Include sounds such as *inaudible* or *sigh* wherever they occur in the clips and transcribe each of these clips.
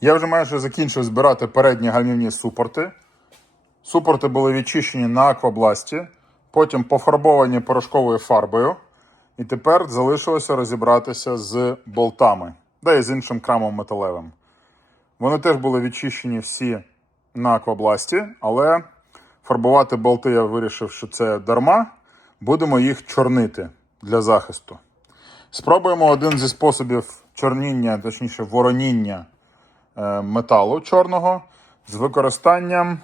Я вже майже закінчив збирати передні гальмівні супорти. Супорти були відчищені на аквабласті, потім пофарбовані порошковою фарбою. І тепер залишилося розібратися з болтами, да і з іншим крамом металевим. Вони теж були відчищені всі на аквабласті, але фарбувати болти я вирішив, що це дарма. Будемо їх чорнити для захисту. Спробуємо один зі способів чорніння, точніше, вороніння металу чорного з використанням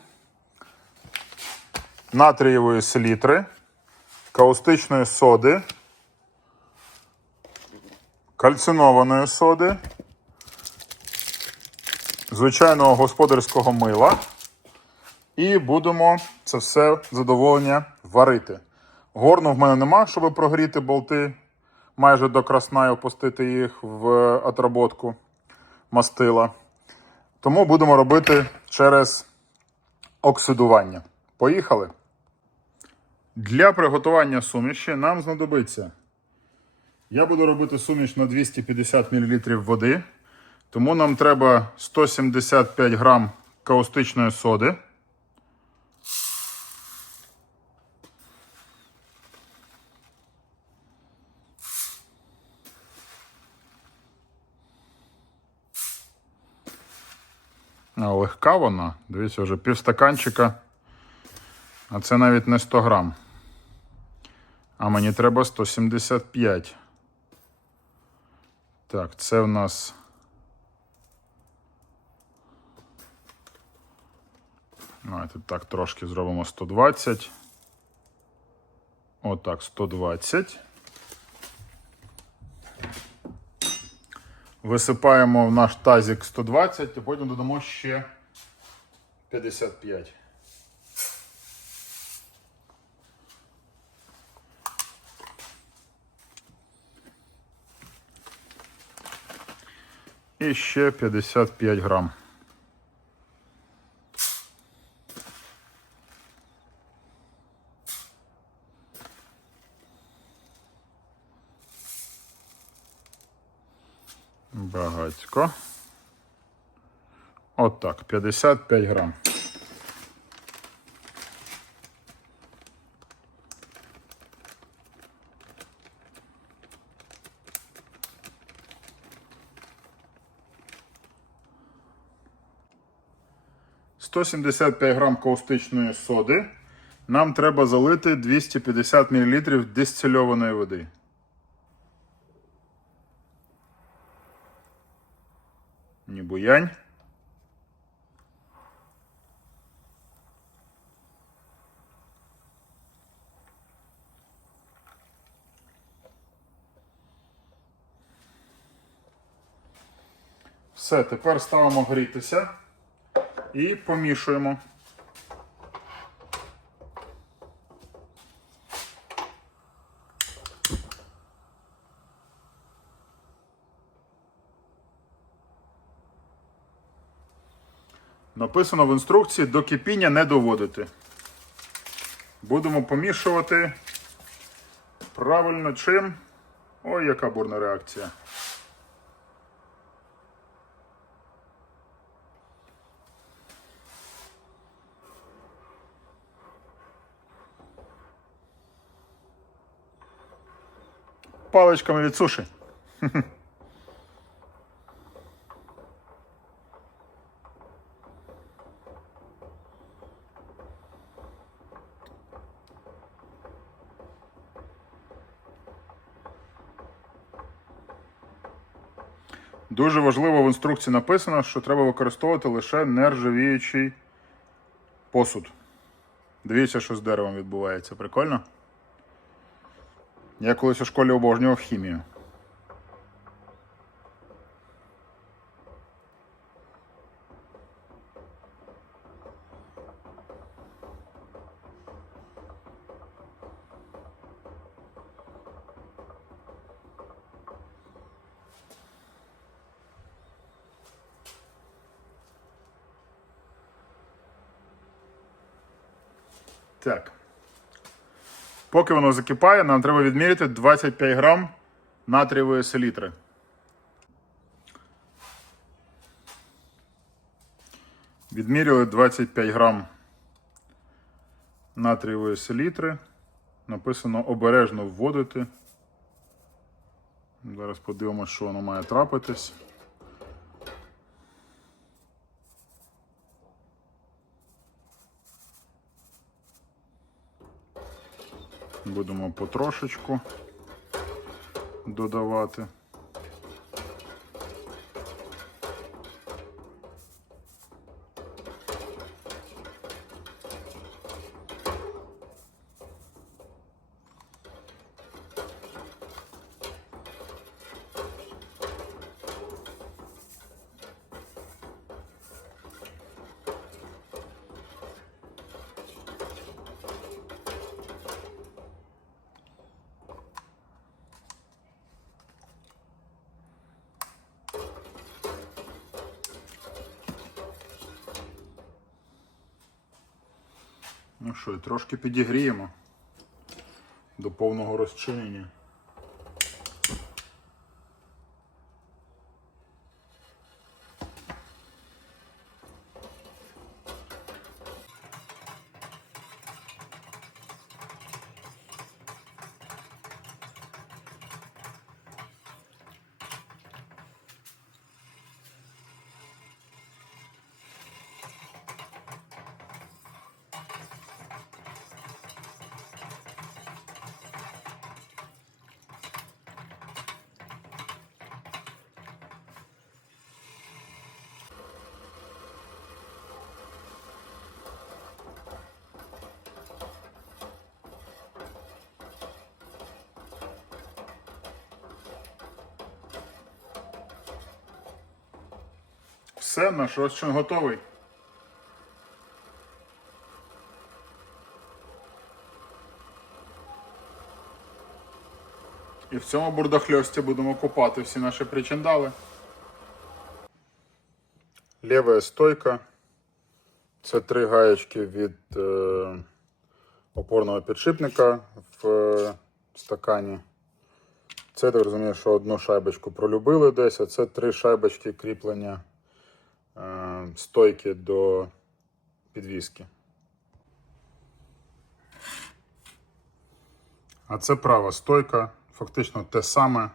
натрієвої селітри, каустичної соди, кальцинованої соди, звичайного господарського мила. І будемо це все задоволення варити. Горну в мене нема, щоб прогріти болти майже до красна і опустити їх в отработку мастила. Тому будемо робити через оксидування. Поїхали. Для приготування суміші нам знадобиться. Я буду робити суміш на 250 мл води. Тому нам треба 175 грам каустичної соди. Легка вона. Дивіться, вже півстаканчика. А це навіть не 100 грам. А мені треба 175. Так, це в нас. Давайте так трошки зробимо 120. Отак, 120. Висипаємо в наш тазик 120, а потім додамо ще 55. І ще 55 грам. Багатько. Отак, 55 грам. Сто сімдесят п'ять грам каустичної соди. Нам треба залити 250 мл дистильованої води. Не буянь. Все, тепер ставимо грітися і помішуємо. Написано в інструкції до кипіння не доводити. Будемо помішувати правильно чим. Ой, яка бурна реакція. Паличками від суші. *laughs* Дуже важливо в інструкції написано, що треба використовувати лише нержавіючий посуд. Дивіться, що з деревом відбувається. Прикольно? Я колись у школі обожнював хімію. Так. Поки воно закипає, нам треба відміряти 25 грам натрієвої селітри. Відміряли 25 грам натрієвої селітри. Написано обережно вводити. Зараз подивимося, що воно має трапитись. Будемо потрошечку додавати. Ну що, трошки підігріємо до повного розчинення. Все, наш розчин готовий. І в цьому бурдохльості будемо купати всі наші причиндали. Лєва стойка. Це три гаєчки від е, опорного підшипника в е, стакані. Це так розумію, що одну шайбочку пролюбили десь, а це три шайбочки кріплення стойки до підвіски. А це права стойка, фактично те саме.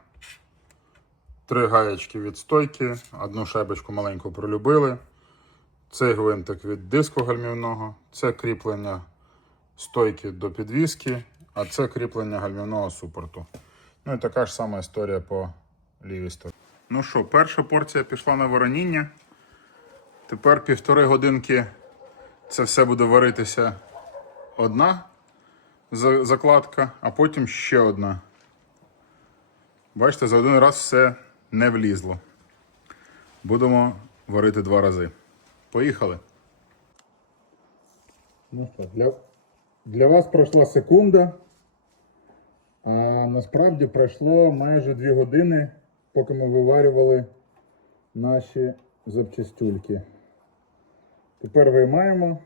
Три гаєчки від стойки, одну шайбочку маленьку пролюбили. Цей гвинтик від диску гальмівного, це кріплення стойки до підвіски, а це кріплення гальмівного супорту. Ну і така ж сама історія по лівій стороні. Ну що, перша порція пішла на вороніння. Тепер півтори годинки це все буде варитися одна закладка, а потім ще одна. Бачите, за один раз все не влізло. Будемо варити два рази. Поїхали. Ну що, для, для вас пройшла секунда, а насправді пройшло майже дві години, поки ми виварювали наші запчастюльки. Тепер виймаємо.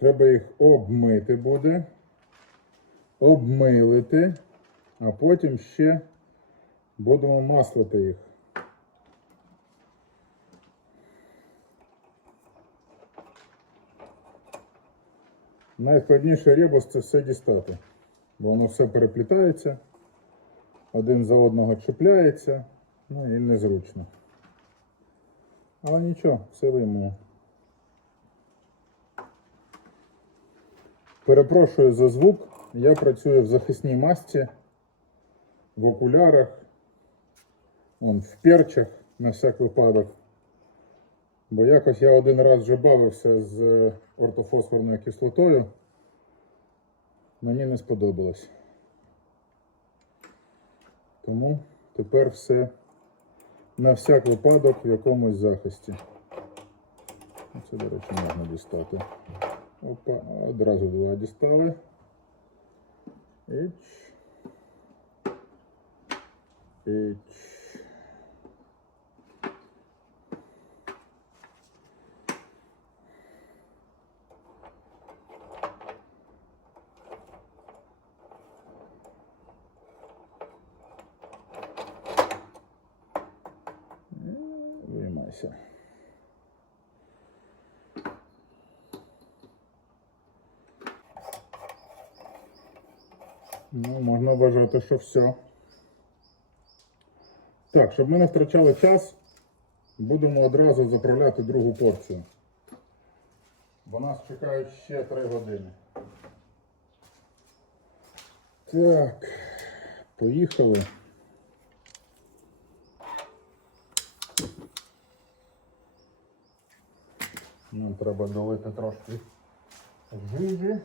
Треба їх обмити буде, обмилити, а потім ще будемо маслити їх. Найскладніший ребус це все дістати, бо воно все переплітається, один за одного чіпляється, ну і незручно. Але нічого, все виймемо. Перепрошую за звук. Я працюю в захисній масці, в окулярах, вон, в перчах на всяк випадок. Бо якось я один раз вже бавився з е, ортофосфорною кислотою. Мені не сподобалось. Тому тепер все на всяк випадок в якомусь захисті. Це, до речі, можна дістати. Опа, одразу два дістали. Іч. Іч. Виймайся. Ну, можна вважати, що все. Так, щоб ми не втрачали час, будемо одразу заправляти другу порцію. Бо нас чекають ще 3 години. Так, поїхали. Нам треба долити трошки жижі.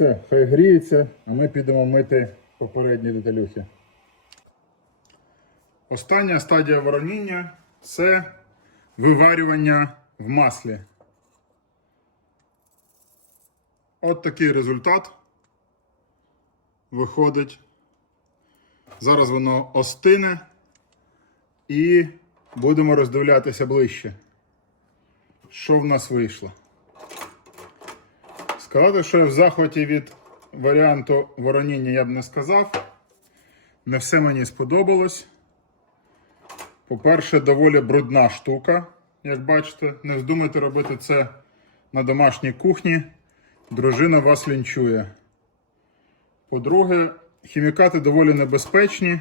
Все, хай гріється, а ми підемо мити попередні деталюхи. Остання стадія вороніння це виварювання в маслі. От такий результат виходить. Зараз воно остине і будемо роздивлятися ближче, що в нас вийшло. Сказати, що я в захваті від варіанту вороніння я б не сказав. Не все мені сподобалось. По-перше, доволі брудна штука, як бачите. Не вздумайте робити це на домашній кухні. Дружина вас лінчує. По-друге, хімікати доволі небезпечні.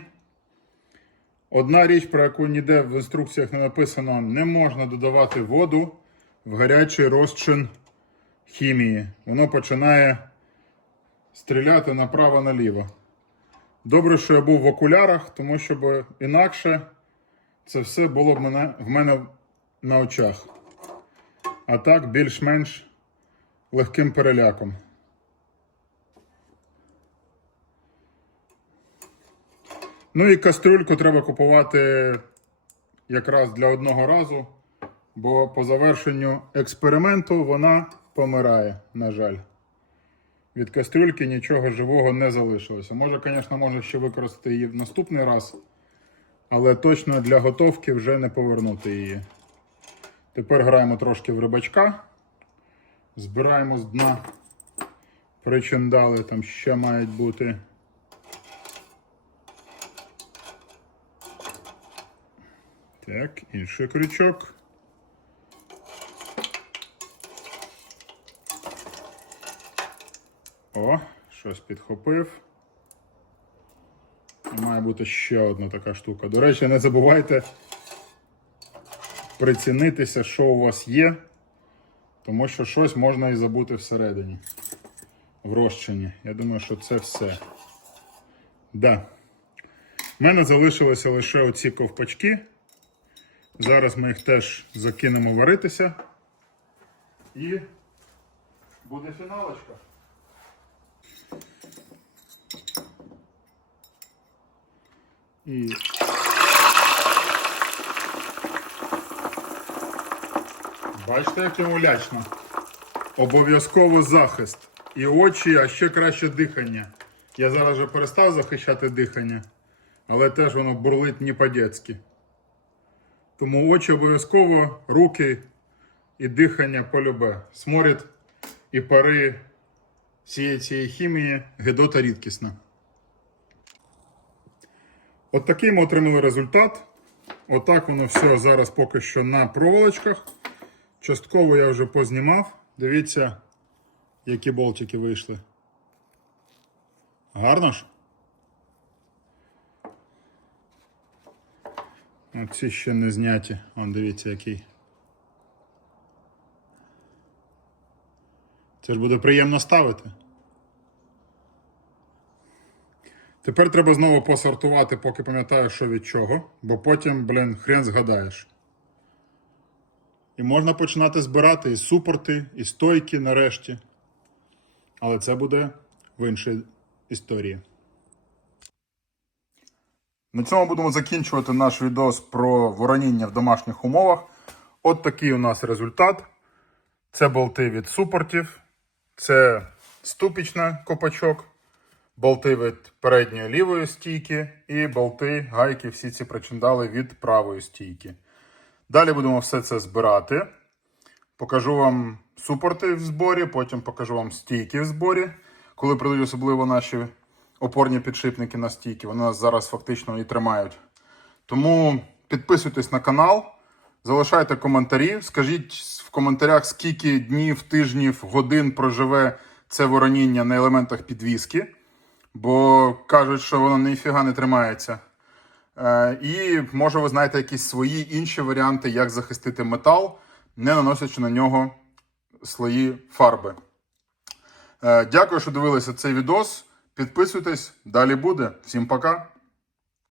Одна річ, про яку ніде в інструкціях не написано, не можна додавати воду в гарячий розчин хімії. Воно починає стріляти направо-наліво. Добре, що я був в окулярах, тому що інакше це все було б мене, в мене на очах. А так, більш-менш легким переляком. Ну і кастрюльку треба купувати якраз для одного разу, бо по завершенню експерименту вона помирає, на жаль. Від кастрюльки нічого живого не залишилося. Може, звісно, можна ще використати її в наступний раз, але точно для готовки вже не повернути її. Тепер граємо трошки в рибачка. Збираємо з дна причиндали, там ще мають бути. Так, інший крючок. О, щось підхопив. Має бути ще одна така штука. До речі, не забувайте прицінитися, що у вас є, тому що щось можна і забути всередині. В розчині. Я думаю, що це все. Да. У мене залишилося лише оці ковпачки. Зараз ми їх теж закинемо варитися. І буде фіналочка. І бачите, як йому лячно. Обов'язково захист. І очі, а ще краще дихання. Я зараз вже перестав захищати дихання, але теж воно бурлить не по-дєцьки. Тому очі обов'язково, руки і дихання полюбе. Сморід і пари всієї цієї хімії гидота рідкісна. От такий ми отримали результат. Отак воно все зараз поки що на проволочках. Частково я вже познімав. Дивіться, які болтики вийшли. Гарно ж? Оці ще не зняті. Вон дивіться який. Це ж буде приємно ставити. Тепер треба знову посортувати, поки пам'ятаю, що від чого, бо потім, блін, хрен згадаєш. І можна починати збирати і супорти, і стойки нарешті. Але це буде в іншій історії. На цьому будемо закінчувати наш відос про вороніння в домашніх умовах. От такий у нас результат. Це болти від супортів, це ступічна копачок, болти від передньої лівої стійки і болти, гайки, всі ці причиндали від правої стійки. Далі будемо все це збирати. Покажу вам супорти в зборі, потім покажу вам стійки в зборі, коли прийдуть особливо наші опорні підшипники на стійки. Вони нас зараз фактично і тримають. Тому підписуйтесь на канал, залишайте коментарі. Скажіть в коментарях, скільки днів, тижнів, годин проживе це вороніння на елементах підвіски, бо кажуть, що воно ніфіга не тримається. Е, І може ви знаєте якісь свої інші варіанти, як захистити метал, не наносячи на нього слої фарби. Е, Дякую, що дивилися цей відос. Підписуйтесь, далі буде. Всім пока!